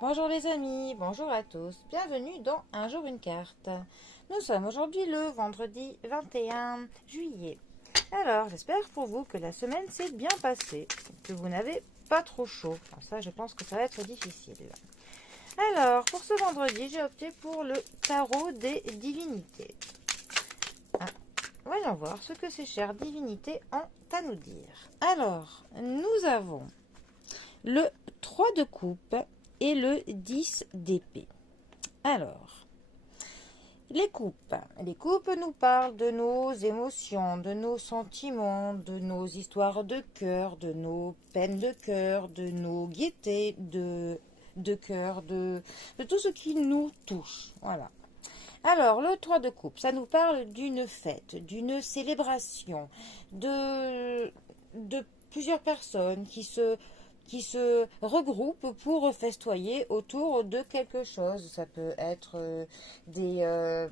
Bonjour les amis, bonjour à tous, bienvenue dans Un jour une carte. Nous sommes aujourd'hui le vendredi 21 juillet. Alors, j'espère pour vous que la semaine s'est bien passée, que vous n'avez pas trop chaud. Enfin, ça, je pense que ça va être difficile. Alors, pour ce vendredi, j'ai opté pour le tarot des divinités. Ah, voyons voir ce que ces chères divinités ont à nous dire. Alors, nous avons le 3 de coupe et le 10 d'épée. Alors, les coupes. Les coupes nous parlent de nos émotions, de nos sentiments, de nos histoires de cœur, de nos peines de cœur, de nos gaietés de cœur, de tout ce qui nous touche. Voilà. Alors, le 3 de coupe, ça nous parle d'une fête, d'une célébration, de plusieurs personnes qui se regroupent pour festoyer autour de quelque chose. Ça peut être des, euh,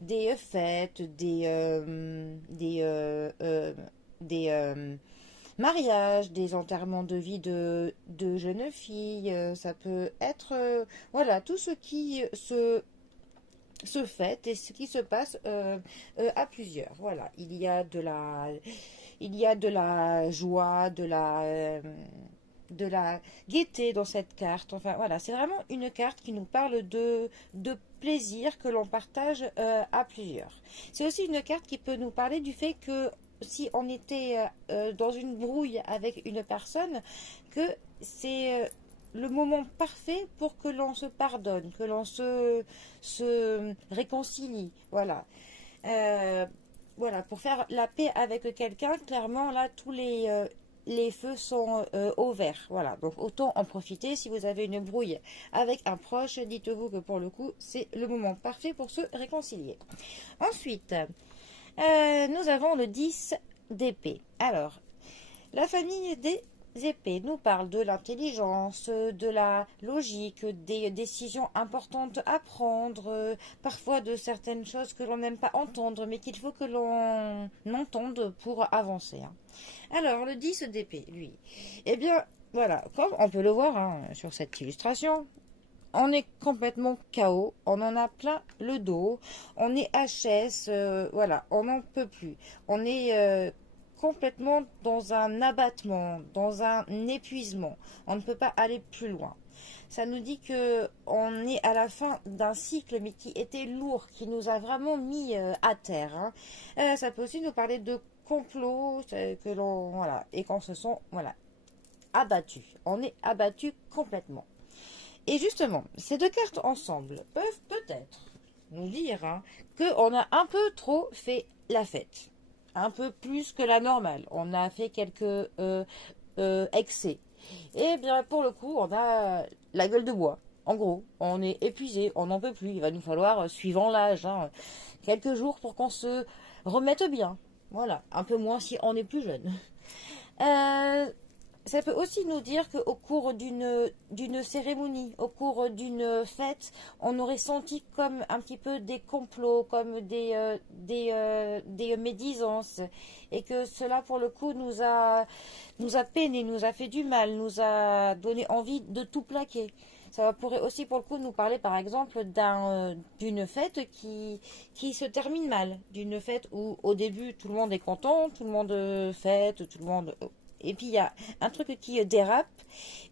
des fêtes, des mariages, des enterrements de vie de jeunes filles. Ça peut être voilà tout ce qui se fait et ce qui se passe à plusieurs. Voilà, il y a de la joie, de la gaieté dans cette carte. Enfin voilà, c'est vraiment une carte qui nous parle de plaisir que l'on partage à plusieurs. C'est aussi une carte qui peut nous parler du fait que si on était dans une brouille avec une personne, que c'est le moment parfait pour que l'on se pardonne, que l'on se réconcilie. Voilà. Euh, voilà, pour faire la paix avec quelqu'un, clairement, là, tous les feux sont au vert. Voilà, donc autant en profiter. Si vous avez une brouille avec un proche, dites-vous que pour le coup, c'est le moment parfait pour se réconcilier. Ensuite, nous avons le 10 d'épée. Alors, la famille des épées nous parle de l'intelligence, de la logique, des décisions importantes à prendre, parfois de certaines choses que l'on n'aime pas entendre, mais qu'il faut que l'on entende pour avancer. Hein. Alors, le 10 d'épée, lui, eh bien, voilà, comme on peut le voir hein, sur cette illustration, on est complètement KO, on en a plein le dos, on est HS, voilà, on n'en peut plus. On est complètement dans un abattement, dans un épuisement. On ne peut pas aller plus loin. Ça nous dit que on est à la fin d'un cycle, mais qui était lourd, qui nous a vraiment mis à terre. Hein. Ça peut aussi nous parler de complot, que l'on voilà, et qu'on se sent voilà abattu. On est abattu complètement. Et justement, ces deux cartes ensemble peuvent peut-être nous dire hein, qu'on a un peu trop fait la fête. Un peu plus que la normale. On a fait quelques excès. Et bien pour le coup, on a la gueule de bois. En gros, on est épuisé, on n'en peut plus. Il va nous falloir, suivant l'âge, hein, quelques jours pour qu'on se remette bien. Voilà, un peu moins si on est plus jeune. Euh, Ça peut aussi nous dire qu'au cours d'une cérémonie, au cours d'une fête, on aurait senti comme un petit peu des complots, comme des médisances, et que cela pour le coup nous a peiné, nous a fait du mal, nous a donné envie de tout plaquer. Ça pourrait aussi pour le coup nous parler par exemple d'une fête qui se termine mal, d'une fête où au début tout le monde est content, tout le monde fête, tout le monde et puis il y a un truc qui dérape,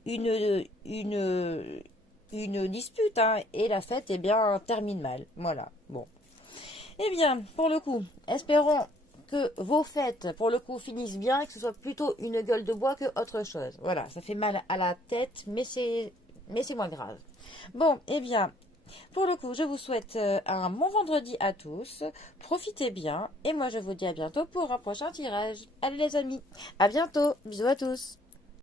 une, une, une dispute, hein, et la fête, eh bien, termine mal. Voilà, bon. Eh bien, pour le coup, espérons que vos fêtes, pour le coup, finissent bien et que ce soit plutôt une gueule de bois que autre chose. Voilà, ça fait mal à la tête, mais c'est moins grave. Bon, eh bien, pour le coup, je vous souhaite un bon vendredi à tous. Profitez bien. Et moi, je vous dis à bientôt pour un prochain tirage. Allez les amis, à bientôt. Bisous à tous.